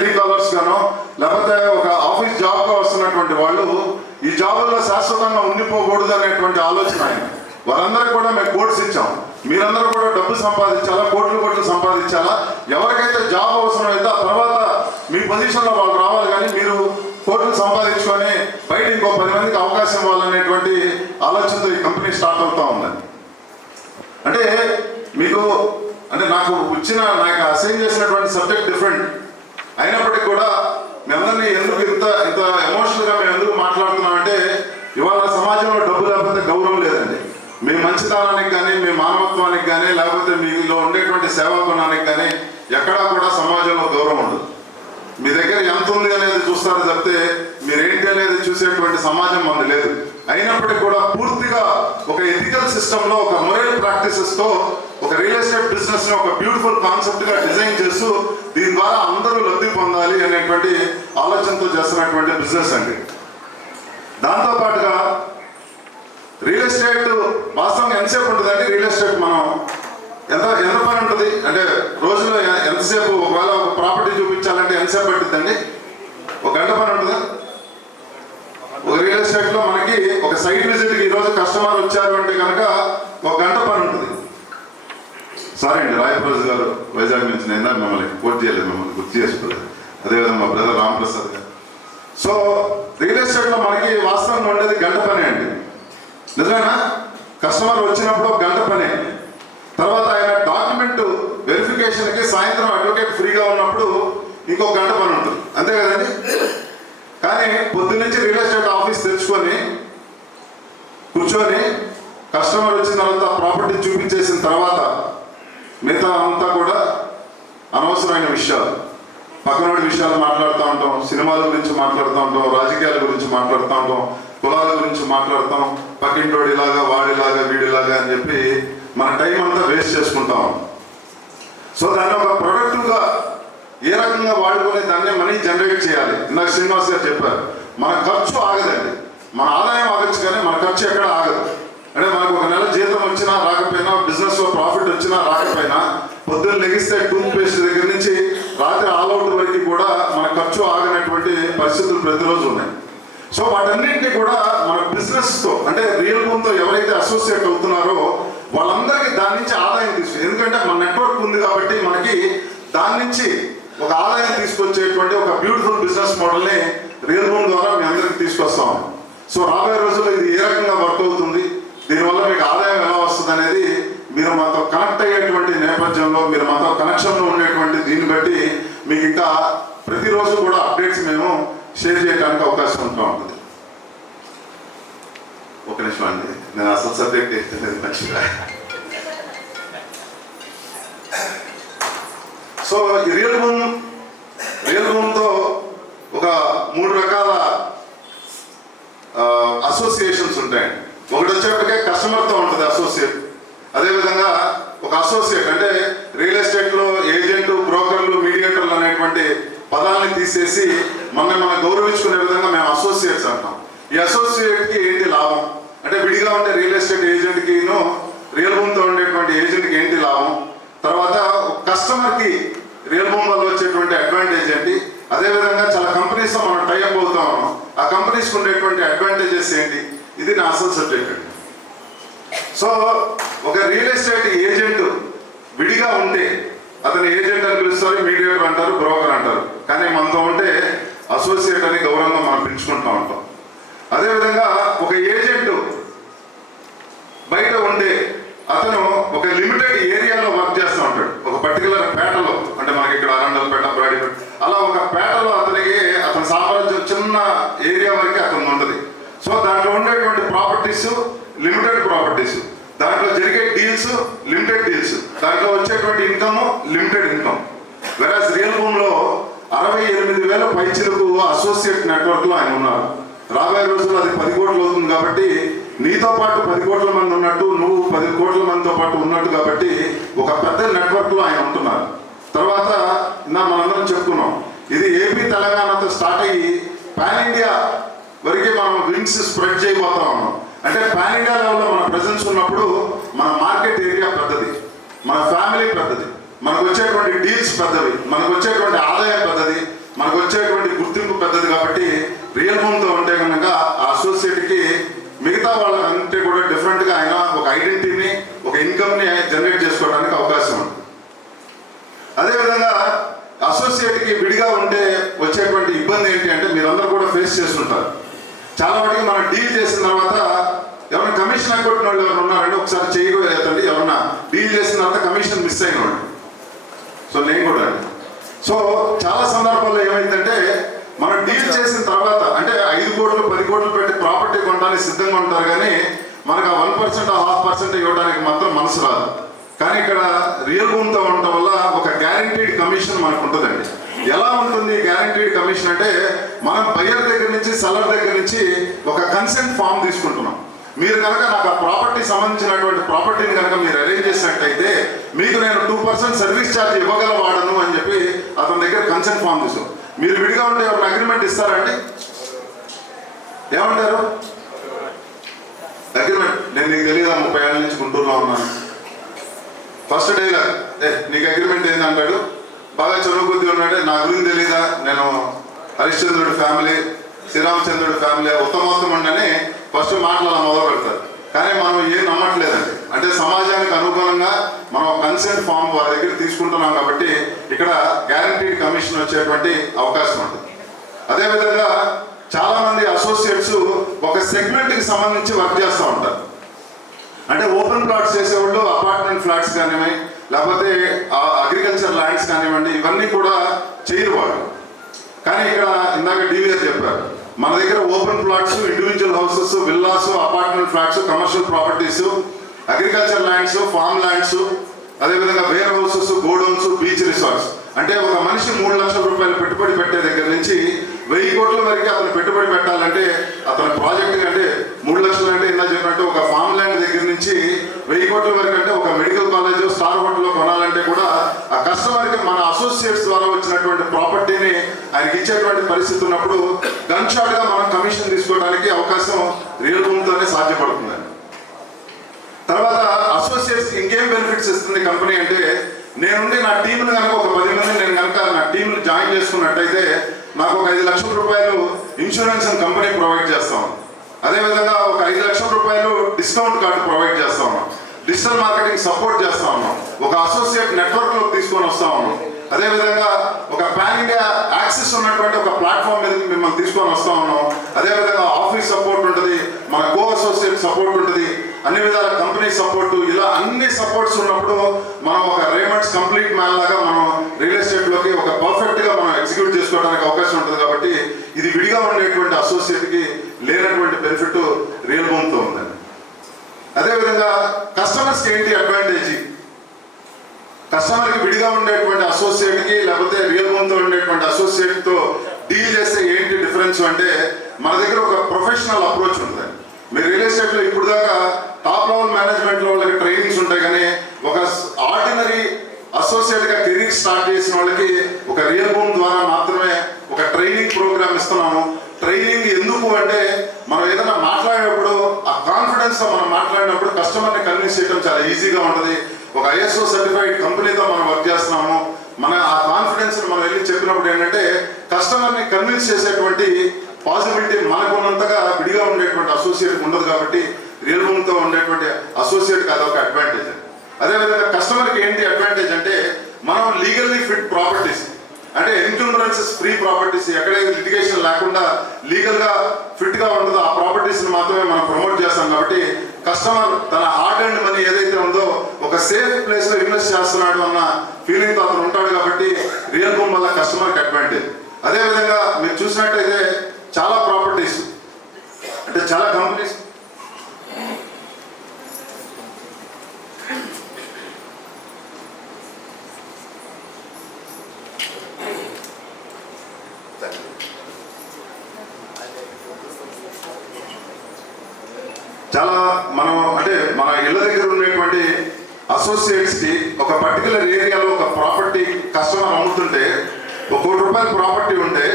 Telecallers గానో లేకపోతే ఒక ఆఫీస్ జాబ్గా వస్తున్నటువంటి వాళ్ళు ఈ జాబుల్లో శాశ్వతంగా ఉండిపోకూడదు అనేటువంటి ఆలోచన ఆయన. వారందరికీ కూడా మేము కోర్స్ ఇచ్చాం. మీరందరూ కూడా డబ్బు సంపాదించాలా, కోట్లు సంపాదించాలా, ఎవరికైతే జాబ్ అవసరం అయితే ఆ తర్వాత మీ పొజిషన్లో వాళ్ళు రావాలి, కానీ మీరు కోట్లు సంపాదించుకొని బయట ఇంకో 10 మందికి అవకాశం ఇవ్వాలనేటువంటి ఆలోచనతో ఈ కంపెనీ స్టార్ట్ అవుతూ ఉందండి. అంటే మీకు నాకు అసైన్ చేసినటువంటి సబ్జెక్ట్ డిఫరెంట్ అయినప్పటికీ కూడా మీ అందరినీ ఎందుకు ఇంత ఎమోషనల్గా మేము ఎందుకు మాట్లాడుతున్నామంటే ఇవాళ సమాజంలో డబ్బు లేకపోతే గౌరవం లేదండి. మీ మంచితనానికి కానీ, మీ మానవత్వానికి కానీ, లేకపోతే మీలో ఉండేటువంటి సేవా గుణానికి కానీ ఎక్కడా కూడా సమాజంలో గౌరవం ఉండదు. మీ దగ్గర ఎంత ఉంది అనేది చూస్తారు తప్పితే మీరేంటి అనేది చూసేటువంటి సమాజం మనది లేదు. అయినప్పటికీ కూడా పూర్తిగా ఒక ఎథికల్ సిస్టంలో, ఒక మొరల్ ప్రాక్టీసెస్తో ఒక రియల్ ఎస్టేట్ బిజినెస్ని ఒక బ్యూటిఫుల్ కాన్సెప్ట్గా డిజైన్ చేస్తూ దీని ద్వారా అందరూ లబ్ధి పొందాలి అనేటువంటి ఆలోచనతో చేస్తున్నటువంటి బిజినెస్ అండి. దాంతోపాటుగా రియల్ ఎస్టేట్ వాస్తవంగా ఎంతసేపు ఉంటుందండి? రియల్ ఎస్టేట్ మనం ఎంత పని ఉంటుంది అంటే రోజులో ఎంతసేపు, ఒకవేళ ఒక ప్రాపర్టీ చూపించాలంటే ఎంతసేపు పట్టిద్దండి? 1 గంట పని ఉంటుందా? ఒక రియల్ ఎస్టేట్లో మనకి ఒక సైట్ విజిట్కి ఈరోజు కస్టమర్ వచ్చారు అంటే కనుక 1 గంట పని ఉంటుంది. సారీ అండి, రాయప్రసాద్ గారు వైజాగ్ నుంచి, నేను మిమ్మల్ని కోట్ చేయలేదు, మిమ్మల్ని గుర్తు చేసుకోలేదు. అదేవిధంగా మా బ్రదర్ రామప్రసాద్ గారు. సో రియల్ ఎస్టేట్లో మనకి వాస్తవంగా ఉండేది 1 గంట పనే అండి. నిజమేనా? కస్టమర్ వచ్చినప్పుడు 1 గంట పనే. తర్వాత ఆయన డాక్యుమెంట్ వెరిఫికేషన్కి సాయంత్రం అడ్వకేట్ ఫ్రీగా ఉన్నప్పుడు ఇంకొక 1 గంట పని ఉంటుంది, అంతే కదండి? కానీ పొద్దున్నుంచి రియల్ ఎస్టేట్ ఆఫీస్ తెచ్చుకొని కూర్చొని కస్టమర్ వచ్చిన తర్వాత ప్రాపర్టీ చూపించేసిన తర్వాత మిగతా అంతా కూడా అనవసరమైన విషయాలు, పక్కనోడి విషయాలు మాట్లాడుతూ ఉంటాం, సినిమాల గురించి మాట్లాడుతూ ఉంటాం, రాజకీయాల గురించి మాట్లాడుతూ ఉంటాం, కులాల గురించి మాట్లాడతాం, పక్కింటోడు ఇలాగా, వాడిలాగా, వీడిలాగా అని చెప్పి మన టైం అంతా వేస్ట్ చేసుకుంటాం. సో దాన్ని ఒక ప్రొడక్టివ్గా ఏ రకంగా వాడుకొని దాన్ని మనీ జనరేట్ చేయాలి. ఇందాక శ్రీనివాస్ గారు చెప్పారు, మన ఖర్చు ఆగదండి. మన ఆదాయం ఆగచ్చు కానీ మన ఖర్చు ఎక్కడ ఆగదు. అంటే మనకు ఒక నెల జీతం వచ్చినా రాకపోయినా, బిజినెస్లో ప్రాఫిట్ వచ్చినా రాకపోయినా, పొద్దున్న లెగిస్తే టూత్ పేస్ట్ దగ్గర నుంచి రాత్రి ఆల్అవుట్ వరకు కూడా మన ఖర్చు ఆగనటువంటి పరిస్థితులు ప్రతిరోజు ఉన్నాయి. సో వాటన్నింటినీ కూడా మన బిజినెస్తో అంటే రియల్ భూమితో ఎవరైతే అసోసియేట్ అవుతున్నారో వాళ్ళందరికీ దాని నుంచి ఆదాయం తీసుకు, ఎందుకంటే మన నెట్వర్క్ ఉంది కాబట్టి మనకి దాని నుంచి ఒక ఆదాయం తీసుకొచ్చేటువంటి ఒక బ్యూటిఫుల్ బిజినెస్ మోడల్ని రియల్ భూమి ద్వారా మీ అందరికి తీసుకొస్తాం. సో రాబోయే రోజుల్లో ఇది ఏ రకంగా వర్క్ అవుతుంది, దీనివల్ల మీకు ఆదాయం ఎలా వస్తుంది అనేది మీరు మాతో కనెక్ట్ అయ్యేటువంటి నేపథ్యంలో, మీరు మాతో కనెక్షన్లో ఉండేటువంటి దీన్ని బట్టి మీకు ఇంకా ప్రతిరోజు కూడా అప్డేట్స్ మేము షేర్ చేయడానికి అవకాశం ఉంటూ ఉంటుంది. ఒక నిమిషం అండి, నేను అసలు సబ్జెక్ట్ ఏంటనేది మంచిగా. సో ఈ రియల్ భూమితో ఒక 3 రకాల అసోసియేషన్స్ ఉంటాయండి. ఒకటి వచ్చేప్పటికే కస్టమర్తో ఉంటుంది అసోసియేట్. అదేవిధంగా ఒక అసోసియేట్ అంటే రియల్ ఎస్టేట్లో ఏజెంట్, బ్రోకర్లు, మీడియేటర్లు అనేటువంటి పదాలని తీసేసి మనం గౌరవించుకునే విధంగా మేము అసోసియేట్స్ అంటాం. ఈ అసోసియేట్కి ఏంటి లాభం అంటే విడిగా ఉండే రియల్ ఎస్టేట్ ఏజెంట్కిను రియల్ భూమితో ఉండేటువంటి ఏజెంట్కి ఏంటి లాభం, తర్వాత కస్టమర్కి రియల్ భూమి వల్ల వచ్చేటువంటి అడ్వాంటేజ్ ఏంటి, అదేవిధంగా చాలా కంపెనీస్తో మనం టైఅప్ అవుతా ఉన్నాం, ఆ కంపెనీస్కి ఉండేటువంటి అడ్వాంటేజెస్ ఏంటి, ఇది నా అసలు సబ్జెక్ట్ అండి. సో ఒక రియల్ ఎస్టేట్ ఏజెంట్ విడిగా ఉంటే అతను ఏజెంట్ అని పిలుస్తారు, మీడియేటర్ అంటారు, బ్రోకర్ అంటారు. కానీ మనతో ఉంటే అసోసియేట్ అని గౌరవంగా మనం పిలుచుకుంటూ ఉంటాం. అదేవిధంగా ఒక ఏజెంట్ బయట ఉంటే అతను ఒక లిమిటెడ్ ఏరియాలో వర్క్ చేస్తూ ఉంటాడు. ఒక పర్టికులర్ పేటలో, అంటే మనకి ఇక్కడ అరండల్పేట, బ్రాడీపేట, అలా ఒక పేటలో అతని సామ్రాజ్యం చిన్న ఏరియా వరకే అతను ఉంటుంది. సో దాంట్లో ఉండేటువంటి ప్రాపర్టీస్ లిమిటెడ్ ప్రాపర్టీస్, దాంట్లో జరిగే డీల్స్ లిమిటెడ్ డీల్స్, దాంట్లో వచ్చేటువంటి ఇన్కమ్ లిమిటెడ్ ఇన్కమ్. వెరాజ్ రియల్ భూమిలో 68,000 పైచిలకు అసోసియేట్ నెట్వర్క్లో ఆయన ఉన్నారు. రాబోయే రోజుల్లో అది 10 కోట్లు అవుతుంది కాబట్టి నీతో పాటు 10 కోట్ల మంది ఉన్నట్టు, నువ్వు 10 కోట్ల మందితో పాటు ఉన్నట్టు కాబట్టి ఒక పెద్ద నెట్వర్క్లో ఆయన ఉంటున్నారు. తర్వాత మనందరం చెప్పుకున్నాం, ఇది ఏపీ తెలంగాణతో స్టార్ట్ అయ్యి పాన్ ఇండియా వరకు మనం వింగ్స్ స్ప్రెడ్ చేయబోతా ఉన్నాం. అంటే పాన్ ఇండియా లెవెల్లో మన ప్రెజెన్స్ ఉన్నప్పుడు మన మార్కెట్ ఏరియా పెద్దది, మన ఫ్యామిలీ పెద్దది, మనకు వచ్చేటువంటి డీల్స్ పెద్దవి, మనకు వచ్చేటువంటి ఆదాయం పెద్దది, జనరేట్ చేసుకోవడానికి అవకాశం ఉంది. అదేవిధంగా అసోసియేట్కి విడిగా ఉంటే వచ్చేటువంటి ఇబ్బంది ఏంటి అంటే మీరందరూ కూడా ఫేస్ చేస్తుంటారు. చాలా మటుకు మనం డీల్ చేసిన తర్వాత ఎవరైనా కమిషన్ అగ్గొట్టిన వాళ్ళు ఎవరు ఉన్నారంటే ఒకసారి చేయగలుగుతండి, ఎవరన్నా డీల్ చేసిన తర్వాత కమిషన్ మిస్ అయిన వాళ్ళు. సో నేను కూడా సో చాలా సందర్భాల్లో ఏమైందంటే మనం డీల్ చేసిన తర్వాత అంటే 5 కోట్లు 10 కోట్లు పెట్టి ప్రాపర్టీ కొనడానికి సిద్ధంగా ఉంటారు, కానీ మనకు ఆ 1% 0.5% ఇవ్వడానికి మాత్రం మనసు రాదు. కానీ ఇక్కడ రియల్ భూమితో ఉండటం వల్ల ఒక గ్యారంటీడ్ కమిషన్ మనకు ఉంటుందండి. ఎలా ఉంటుంది గ్యారంటీడ్ కమిషన్ అంటే మనం బయ్యర్ దగ్గర నుంచి సెల్లర్ దగ్గర నుంచి ఒక కన్సెంట్ ఫామ్ తీసుకుంటున్నాం. మీరు కనుక నాకు ఆ ప్రాపర్టీ సంబంధించినటువంటి ప్రాపర్టీని కనుక మీరు అరేంజ్ చేసినట్టయితే మీకు నేను 2% సర్వీస్ ఛార్జ్ ఇవ్వగలవాడను అని చెప్పి అతని దగ్గర కన్సెంట్ ఫామ్ తీసుకో. మీరు విడిగా ఉంటే ఎవరు అగ్రిమెంట్ ఇస్తారండి? ఏమంటారు? అగ్రిమెంట్ నేను నీకు తెలియదా 30 ఏళ్ళ నుంచి గుంటూరులో ఉన్నాను. ఫస్ట్ డేగా నీకు అగ్రిమెంట్ ఏంది అంటాడు. బాగా చదువు కొద్ది ఉన్నాడే నా గురించి తెలీదా, నేను హరిశ్చంద్రుడి ఫ్యామిలీ శ్రీరామచంద్రుడి ఫ్యామిలీ ఉత్తమోత్తమ అని ఫస్ట్ మాటలు మొదలు పెడతారు. కానీ మనం ఏం నమ్మట్లేదండి. అంటే సమాజానికి అనుగుణంగా మనం కన్సెంట్ ఫామ్ వారి దగ్గర తీసుకుంటున్నాం కాబట్టి ఇక్కడ గ్యారంటీడ్ కమిషన్ వచ్చేటువంటి అవకాశం ఉంటుంది. అదేవిధంగా చాలా మంది అసోసియేట్స్ ఒక సెగ్మెంట్కి సంబంధించి వర్క్ చేస్తూ ఉంటారు. అంటే ఓపెన్ ప్లాట్స్ చేసేవాళ్ళు అపార్ట్మెంట్ ఫ్లాట్స్ కానివ్వండి, లేకపోతే అగ్రికల్చర్ ల్యాండ్స్ కానివ్వండి, ఇవన్నీ కూడా చేయరు వాళ్ళు. కానీ ఇక్కడ ఇందాక డివిఆర్ చెప్పారు, మన దగ్గర open plots, individual houses, villas, apartment flats, commercial properties, agriculture lands, farm lands, అదేవిధంగా warehouses, godowns, beach resorts. అంటే ఒక మనిషి 3 లక్షల రూపాయలు పెట్టుబడి పెట్టే దగ్గర నుంచి 1000 కోట్ల వరకు అతను పెట్టుబడి పెట్టాలంటే అతని ప్రాజెక్ట్ అంటే 3 లక్షలు అంటే ఇందా చెప్పినట్టు ఒక ఫార్మ్ ల్యాండ్ దగ్గర నుంచి 1000 కోట్ల వరకు అంటే ఒక మెడికల్ కాలేజ్, స్టార్ హోటల్లో కొనాలంటే కూడా ఆ కస్టమర్కి మన అసోసియేట్స్ ద్వారా వచ్చినటువంటి ప్రాపర్టీని ఆయనకి ఇచ్చేటువంటి పరిస్థితి ఉన్నప్పుడు గన్ షాట్గా మనం కమిషన్ తీసుకోవడానికి అవకాశం రియల్ భూమితోనే సాధ్యపడుతుందండి. తర్వాత అసోసియేట్స్ ఇంకేం బెనిఫిట్స్ ఇస్తుంది కంపెనీ అంటే, నేనుండి నా టీంను కనుక ఒక 10 మంది నేను కనుక నా టీంను జాయిన్ చేసుకున్నట్టయితే నాకు ఒక 5 లక్షల రూపాయలు ఇన్సూరెన్స్ కంపెనీ ప్రొవైడ్ చేస్తాం. అదేవిధంగా ఒక 5 లక్షల రూపాయలు డిస్కౌంట్ కార్డు ప్రొవైడ్ చేస్తా ఉన్నాం. డిజిటల్ మార్కెటింగ్ సపోర్ట్ చేస్తా ఉన్నాం. ఒక అసోసియేట్ నెట్వర్క్లో తీసుకొని వస్తా ఉన్నాం. అదేవిధంగా ఒక పాన్ ఇండియా యాక్సెస్ ఉన్నటువంటి ఒక ప్లాట్ఫామ్ మీద మిమ్మల్ని తీసుకొని వస్తా ఉన్నాం. అదేవిధంగా ఆఫీస్ సపోర్ట్ ఉంటుంది, మన కో అసోసియేట్ సపోర్ట్ ఉంటుంది, అన్ని విధాల కంపెనీ సపోర్టు, ఇలా అన్ని సపోర్ట్స్ ఉన్నప్పుడు మనం ఒక రేమండ్స్ కంప్లీట్ మ్యాన్ లాగా మనం రియల్ ఎస్టేట్లోకి ఒక పర్ఫెక్ట్గా మనం ఎగ్జిక్యూట్ చేసుకోవడానికి అవకాశం ఉంటుంది. కాబట్టి ఇది విడిగా ఉండేటువంటి అసోసియేట్కి లేనటువంటి బెనిఫిట్ రియల్ భూమితో ఉందండి. అదేవిధంగా కస్టమర్స్కి ఏంటి అడ్వాంటేజ్? కస్టమర్కి విడిగా ఉండేటువంటి అసోసియేట్కి లేకపోతే రియల్ భూమితో ఉండేటువంటి అసోసియేట్తో డీల్ చేస్తే ఏంటి డిఫరెన్స్ అంటే, మన దగ్గర ఒక ప్రొఫెషనల్ అప్రోచ్ ఉంటుంది. మీరు రియల్ ఎస్టేట్లో ఇప్పుడు దాకా టాప్ లెవెల్ మేనేజ్మెంట్లో వాళ్ళకి ట్రైనింగ్స్ ఉంటాయి, కానీ ఒక ఆర్డినరీ అసోసియేట్గా కెరీర్ స్టార్ట్ చేసిన వాళ్ళకి ఒక రియల్ భూమి ద్వారా మాత్రమే ఒక ట్రైనింగ్ ప్రోగ్రామ్ ఇస్తున్నాము. ట్రైనింగ్ ఎందుకు అంటే, మనం ఏదైనా మాట్లాడేటప్పుడు ఆ కాన్ఫిడెన్స్తో మనం మాట్లాడినప్పుడు కస్టమర్ని కన్విన్స్ చేయడం చాలా ఈజీగా ఉంటుంది. ఒక ISO సర్టిఫైడ్ కంపెనీతో మనం వర్క్ చేస్తున్నాము. మన ఆ కాన్ఫిడెన్స్ మనం వెళ్ళి చెప్పినప్పుడు ఏంటంటే కస్టమర్ని కన్విన్స్ చేసేటువంటి పాసిబిలిటీ మనకు ఉన్నంతగా విడిగా ఉండేటువంటి అసోసియేట్ ఉండదు. కాబట్టి రియల్ భూమితో ఉండేటువంటి అసోసియేట్కి అదొక అడ్వాంటేజ్. అదేవిధంగా కస్టమర్కి ఏంటి అడ్వాంటేజ్ అంటే, మనం లీగల్లీ ఫిట్ ప్రాపర్టీస్ అంటే ఎన్క్యూమరెన్సెస్ ఫ్రీ ప్రాపర్టీస్, ఎక్కడైతే లిటిగేషన్ లేకుండా లీగల్గా ఫిట్గా ఉండదో ఆ ప్రాపర్టీస్ని మాత్రమే మనం ప్రమోట్ చేస్తాం. కాబట్టి కస్టమర్ తన హార్డ్ అండ్ మనీ ఏదైతే ఉందో ఒక సేఫ్ ప్లేస్లో ఇన్వెస్ట్ చేస్తున్నాడు అన్న ఫీలింగ్తో అతను ఉంటాడు. కాబట్టి రియల్ భూమి వల్ల కస్టమర్కి అడ్వాంటేజ్. అదేవిధంగా మీరు చూసినట్టయితే చాలా ప్రాపర్టీస్ అంటే చాలా కంపెనీస్ చాలా మనం అంటే మన ఇళ్ళ దగ్గర ఉన్నటువంటి అసోసియేట్స్కి ఒక పర్టికులర్ ఏరియాలో ఒక ప్రాపర్టీ కస్టమర్ అమ్ముతుంటే, 1 కోటి రూపాయల ప్రాపర్టీ ఉంటే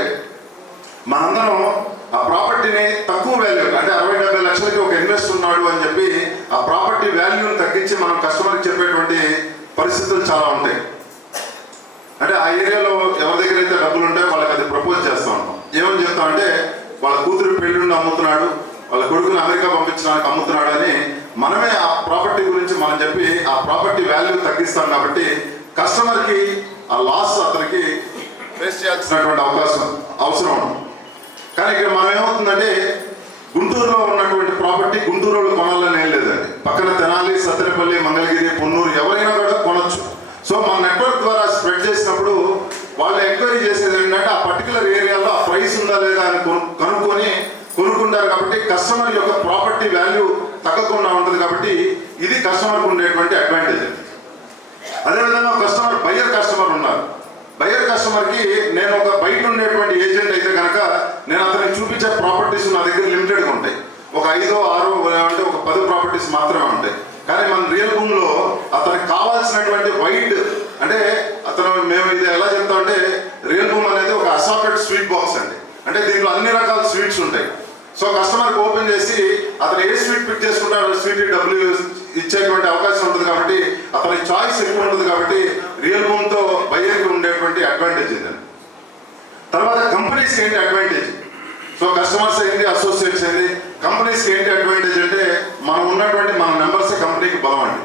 మనందరం ఆ ప్రాపర్టీని తక్కువ వాల్యూ అంటే 60-70 లక్షలకి ఒక ఇన్వెస్ట్ ఉన్నాడు అని చెప్పి ఆ ప్రాపర్టీ వాల్యూని తగ్గించి మనం కస్టమర్కి చెప్పేటువంటి పరిస్థితులు చాలా ఉంటాయి. అంటే ఆ ఏరియాలో ఎవరి దగ్గర అయితే డబ్బులు ఉంటాయో వాళ్ళకి అది ప్రపోజ్ చేస్తూ ఉంటాం. ఏమని చెప్తాం అంటే, వాళ్ళ కూతురు పెళ్ళిండి అమ్ముతున్నాడు, వాళ్ళ కొడుకుని అమెరికా పంపించడానికి అమ్ముతున్నాడు అని మనమే ఆ ప్రాపర్టీ గురించి మనం చెప్పి ఆ ప్రాపర్టీ వాల్యూ తగ్గిస్తాం కాబట్టి కస్టమర్కి ఆ లాస్ అతనికి ఫేస్ చేయాల్సినటువంటి అవసరం ఉంది. కానీ ఇక్కడ మనం ఏమవుతుందంటే గుంటూరులో ఉన్నటువంటి ప్రాపర్టీ గుంటూరు వాళ్ళు కొనాలని ఏం లేదండి. పక్కన తెనాలి, సత్తెనపల్లి, మంగళగిరి, పొన్నూరు ఎవరైనా కూడా కొనొచ్చు. సో మన నెట్వర్క్ ద్వారా స్ప్రెడ్ చేసినప్పుడు వాళ్ళు ఎంక్వైరీ చేసేది ఏంటంటే ఆ పర్టికులర్ ఏరియాలో ఆ ప్రైస్ ఉందా లేదా అని కనుక్కొని కొనుక్కుంటారు. కాబట్టి కస్టమర్ యొక్క ప్రాపర్టీ వాల్యూ తగ్గకుండా ఉంటుంది. కాబట్టి ఇది కస్టమర్కి ఉండేటువంటి అడ్వాంటేజ్. అదేవిధంగా బయ్యర్ కస్టమర్ ఉన్నారు. బయ్యర్ కస్టమర్కి నేను ఒక బయట ఉండేటువంటి ఏజెంట్ అయితే కనుక నేను అతనికి చూపించే ప్రాపర్టీస్ నా దగ్గర లిమిటెడ్గా ఉంటాయి. ఒక 5, 6 అంటే ఒక 10 ప్రాపర్టీస్ మాత్రమే ఉంటాయి. కానీ మన రియల్ రూమ్లో అతనికి కావాల్సినటువంటి వైడ్ అంటే మేము ఇది ఎలా చెప్తామంటే రియల్ రూమ్ అనేది ఒక అసార్టెడ్ స్వీట్ బాక్స్ అండి. అంటే దీంట్లో అన్ని రకాల స్వీట్స్ ఉంటాయి. సో కస్టమర్కి ఓపెన్ చేసి అతను ఏ స్వీట్ పిక్ చేసుకుంటాడో స్వీట్ డబ్బులు ఇచ్చేటువంటి అవకాశం ఉంటుంది. కాబట్టి అతని చాయిస్ ఎక్కువ ఉంటుంది. కాబట్టి రియల్ రూమ్తో బయ్యర్కి ఉండేటువంటి అడ్వాంటేజ్ ఇదండి. తర్వాత కంపెనీస్కి ఏంటి అడ్వాంటేజ్? సో కస్టమర్స్ ఏంటి, అసోసియేట్స్ ఏంటి, కంపెనీస్కి ఏంటి అడ్వాంటేజ్ అంటే మనం ఉన్నటువంటి మన మెంబర్సే కంపెనీకి బలం అండి.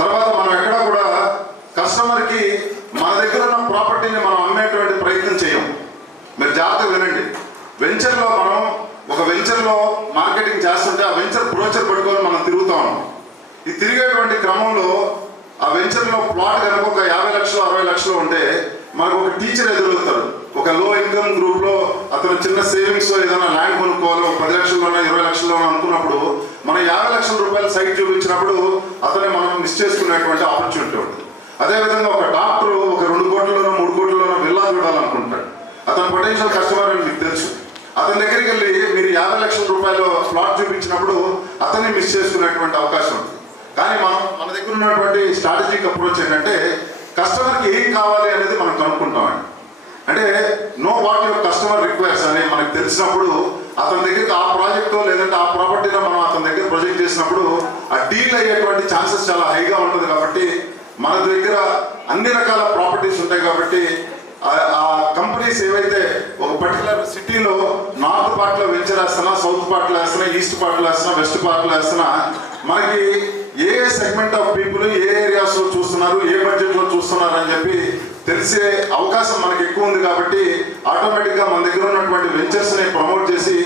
తర్వాత మనం ఎక్కడ కూడా కస్టమర్కి మన దగ్గర ఉన్న ప్రాపర్టీని మనం అమ్మేటువంటి ప్రయత్నం చేయం. మీరు జాగ్రత్తగా వినండి. వెంచర్లో మనం ఒక వెంచర్లో మార్కెటింగ్ చేస్తుంటే ఆ వెంచర్ బ్రోచర్ పట్టుకొని మనం తిరుగుతూ ఉన్నాం. ఈ తిరిగేటువంటి క్రమంలో ఆ వెంచర్లో ప్లాట్ కనుక ఒక 50 లక్షలు 60 లక్షలు ఉంటే మనకు ఒక టీచర్ ఎదురవుతారు. ఒక లో ఇన్కమ్ గ్రూప్లో అతను చిన్న సేవింగ్స్ ఏదైనా ల్యాండ్ కొనుక్కోవాలి, 10 లక్షల్లోనో 20 లక్షల్లోనో అనుకున్నప్పుడు మనం 50 లక్షల రూపాయల సైట్ చూపించినప్పుడు అతనే మనం మిస్ చేసుకునేటువంటి ఆపర్చునిటీ ఉంటుంది. అదేవిధంగా ఒక డాక్టర్ ఒక 2 కోట్లలోనో 3 కోట్లలోనో విల్లా చూడాలనుకుంటాడు. అతని పొటెన్షియల్ కస్టమర్ అని మీకు తెలుసు. అతని దగ్గరికి వెళ్ళి మీరు 50 లక్షల రూపాయలు ప్లాట్ చూపించినప్పుడు అతన్ని మిస్ చేసుకునేటువంటి అవకాశం ఉంది. కానీ మన దగ్గర ఉన్నటువంటి స్ట్రాటజిక్ అప్రోచ్ ఏంటంటే కస్టమర్కి ఏం కావాలి అనేది మనం కనుక్కుంటామండి. అంటే know what your customer requires అని మనకు తెలిసినప్పుడు అతని దగ్గరికి ఆ ప్రాజెక్టు లేదంటే ఆ ప్రాపర్టీలో మనం అతని దగ్గర ప్రొజెక్ట్ చేసినప్పుడు ఆ డీల్ అయ్యేటువంటి ఛాన్సెస్ చాలా హైగా ఉంటుంది. కాబట్టి మన దగ్గర అన్ని రకాల ప్రాపర్టీస్ ఉంటాయి. కాబట్టి ఆ కంపెనీస్ ఏవైతే ఒక పర్టికులర్ సిటీలో నార్త్ పార్ట్లో వెంచర్ వేస్తున్నా, సౌత్ పార్ట్లో వేస్తున్నా, ఈస్ట్ పార్ట్లో వేస్తున్నా, వెస్ట్ పార్ట్లో వేస్తున్నా మనకి ఏ సెగ్మెంట్ ఆఫ్ పీపుల్ ఏ ఏరియాస్లో చూస్తున్నారు, ఏ బడ్జెట్లో చూస్తున్నారు అని చెప్పి తెలిసే అవకాశం మనకి ఎక్కువ ఉంది. కాబట్టి ఆటోమేటిక్గా మన దగ్గర ఉన్నటువంటి వెంచర్స్ని ప్రమోట్ చేసి